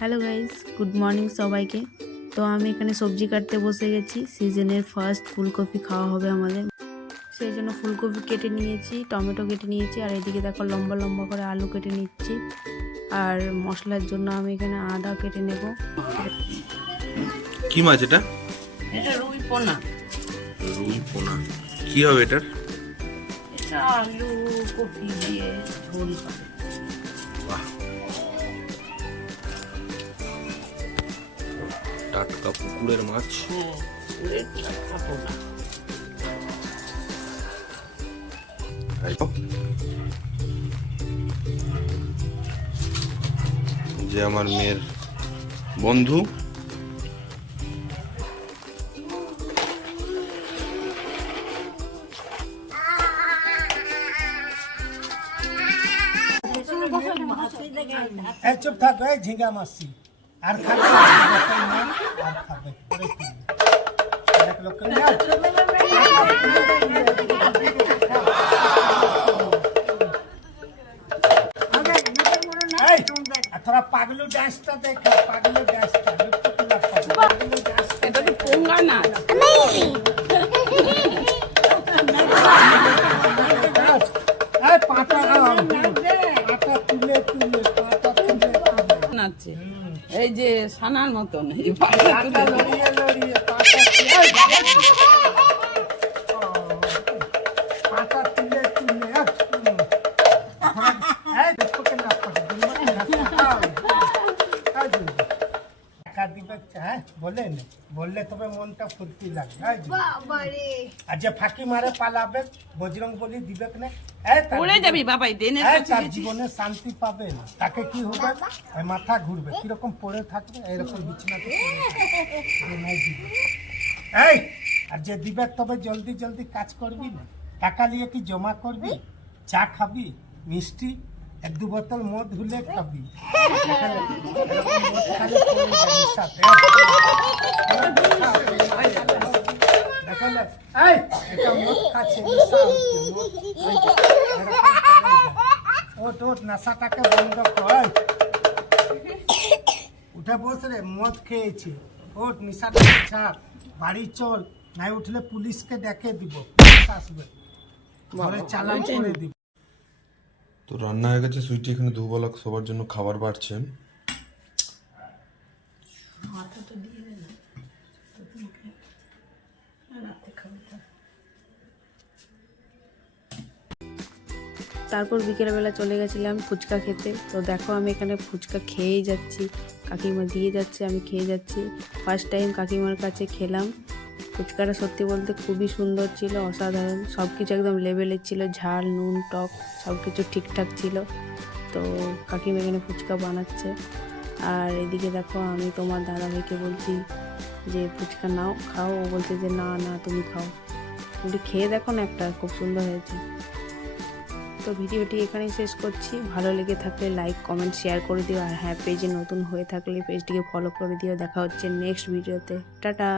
Hello guys good morning সবাইকে। তো আমি এখানে সবজি কাটতে বসে গেছি। সিজনের ফার্স্ট ফুলকপি খাওয়া হবে আমাদের। সেই জন্য ফুলকপি কেটে নিয়েছি টমেটো কেটে নিয়েছি আর এদিকে দেখো লম্বা লম্বা করে আলু কেটে নিচ্ছি। আর মশলার জন্য আমি এখানে আদা কেটে নেব। কি মাছ এটা? এটা রুই পোনা। রুই পোনা। কি হবে এটার? এটা আলু কপি দিয়ে ঝোল টাটকা পুকুরের মাছ। হ্যাঁ? যে আমার মেয়ের বন্ধু। এই চুপ থাক এই ঝিঙ্গা মাসি আর খাবে খাবে এক তোরা পাগলু ডান্সটা দেখা পাগলু ডান্সটা লুপ্ত কিলা পাগলু। ডান্সটা এটা তো পোঙ্গা না? এই পাটা পাটা তুলে তুলে পাটা তুলে তুলে। নাচছে। এই যে সানার মতন। হ্যাঁ বলেন বললে তবে মনটা ফুর্তি লাগবে আর যে ফাঁকি মারে পালাবে বজরং বলি দিবে না। তার গেছিস। জীবনে শান্তি পাবে না। তাকে কি হবে? মাথা ঘুরবে কীরকম পড়ে থাকবে এরকম বিছানাতে দিবে। এই আর যে দিবে তবে জলদি জলদি কাজ করবি না। টাকা নিয়ে কি জমা করবি? চা খাবি? মিষ্টি? এক দু বোতল মদ হলে খাবি। ওঠ ওঠ নেশাটাকে বন্ধ কর। উঠে বস রে মদ খেয়েছে। ওঠ নেশাটা ছাড়। বাড়ি চল নাই উঠলে পুলিশকে ডেকে দিব আসবে। ঘরে চালান করে দিব। তো রান্না হয়ে গেছে সুইটি এখানে দুবেলা সবার জন্য খাবার বাড়ছে। তারপর বিকেলবেলা চলে গেছিলাম ফুচকা খেতে। তো দেখো আমি এখানে ফুচকা খেয়েই যাচ্ছি। কাকিমা দিয়ে যাচ্ছে আমি খেয়ে যাচ্ছি। ফার্স্ট টাইম কাকিমার কাছে খেলাম। ফুচকাটা সত্যি বলতে খুবই সুন্দর ছিল, অসাধারণ। সব কিছু একদম লেভেলের ছিল, ঝাল, নুন, টক সব কিছু ঠিকঠাক ছিল। তো কাকিমা এখানে ফুচকা বানাচ্ছে। আর এদিকে দেখো আমি তোমার দাদা ভাইকে বলছি যে, ফুচকা নাও, খাও। ও বলছে যে, না না, তুমি খাও। তুমি খেয়ে দেখো না একটা, খুব সুন্দর হয়েছে। তো ভিডিওটি এখানেই শেষ করছি। ভালো লেগে থাকলে লাইক কমেন্ট শেয়ার করে দিও। আর হ্যাঁ পেজে নতুন হয়ে থাকলে পেজটিকে ফলো করে দিও। দেখা হচ্ছে নেক্সট ভিডিওতে টাটা!